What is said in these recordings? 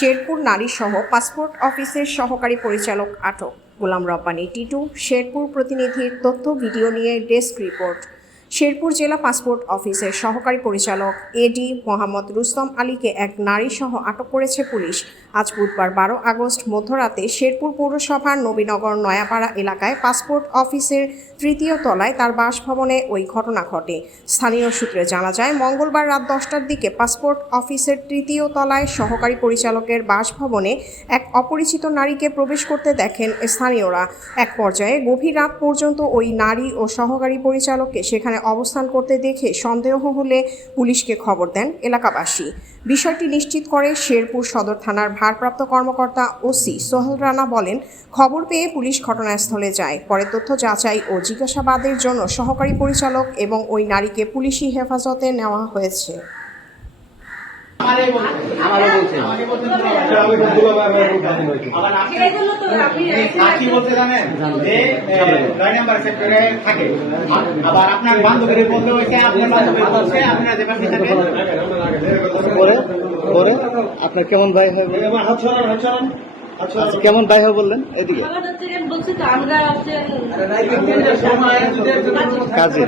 Sherpur নারীসহ passport অফিসের সহকারী পরিচালক আটক। গোলাম রব্বানী টিটু, শেরপুর প্রতিনিধির তথ্য ভিডিও নিয়ে ডেস্ক রিপোর্ট। শেরপুর জেলা পাসপোর্ট অফিসের সহকারী পরিচালক এডি মোহাম্মদ রুস্তম আলীকে এক নারীসহ আটক করেছে পুলিশ। আজ বুধবার 12 আগস্ট মধ্যরাতে শেরপুর পৌরসভার নবীনগর নয়াপাড়া এলাকায় পাসপোর্ট অফিসের তৃতীয় তলায় তার বাসভবনে ওই ঘটনা ঘটে। স্থানীয় সূত্রে জানা যায়, মঙ্গলবার রাত 10টার দিকে পাসপোর্ট অফিসের তৃতীয় তলায় সহকারী পরিচালকের বাসভবনে এক অপরিচিত নারীকে প্রবেশ করতে দেখেন স্থানীয়রা। এক পর্যায়ে গভীর রাত পর্যন্ত ওই নারী ও সহকারী পরিচালককে সেখানে অবস্থান করতে দেখে সন্দেহ হলে পুলিশকে খবর দেন এলাকাবাসী। বিষয়টি নিশ্চিত করে শেরপুর সদর থানার ভারপ্রাপ্ত কর্মকর্তা ওসি সোহেল রানা বলেন, খবর পেয়ে পুলিশ ঘটনাস্থলে যায়। পরে তথ্য যাচাই ও জিজ্ঞাসাবাদের জন্য সহকারী পরিচালক এবং ওই নারীকে পুলিশি হেফাজতে নেওয়া হয়েছে। আপনার কেমন ভাই হয়, কেমন ভাই হয় বললেন? এদিকে কাজে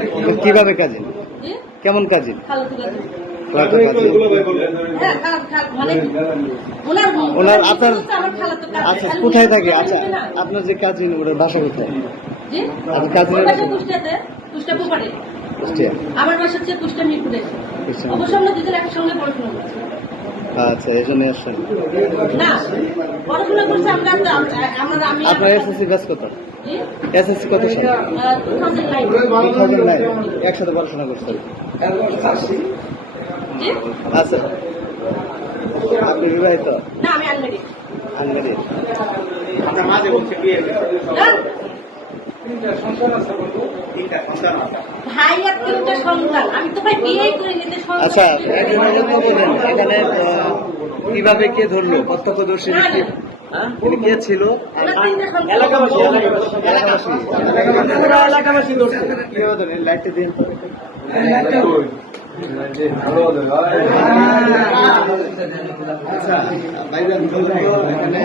কিভাবে কাজে কেমন কাজে ওনার আপনার আচ্ছা কোথায় থাকে? আচ্ছা আপনার যে কাজিন ওনার বাসা কোথায়? আমার বাসা হচ্ছে কুষ্টিয়া মিরপুরে। অবশ্য আমরা দুজন একসঙ্গে পড়াশোনা করছি। আচ্ছা এই জন্য আসছেন না, পড়াশোনা করছি আমরা। আপনার এসএসসি ব্যাচ কত? এসএসসি কত সালে? 2009 একসাথে পড়াশোনা করছেন? আচ্ছা আপনি বিবাহিত? না, আমি আনমেরিড। আনমেরিড। আপনার মাঝে বলছে বিয়ে ভাই আর 3টা সন্তান। আমি তো ভাই বিয়েই করে নিতে। আচ্ছা এখানে কিভাবে কে ধরলো? প্রত্যক্ষদর্শী কে ছিল? এলাকাবাসী লাইটটা দিন। আচ্ছা ভাইজান এখানে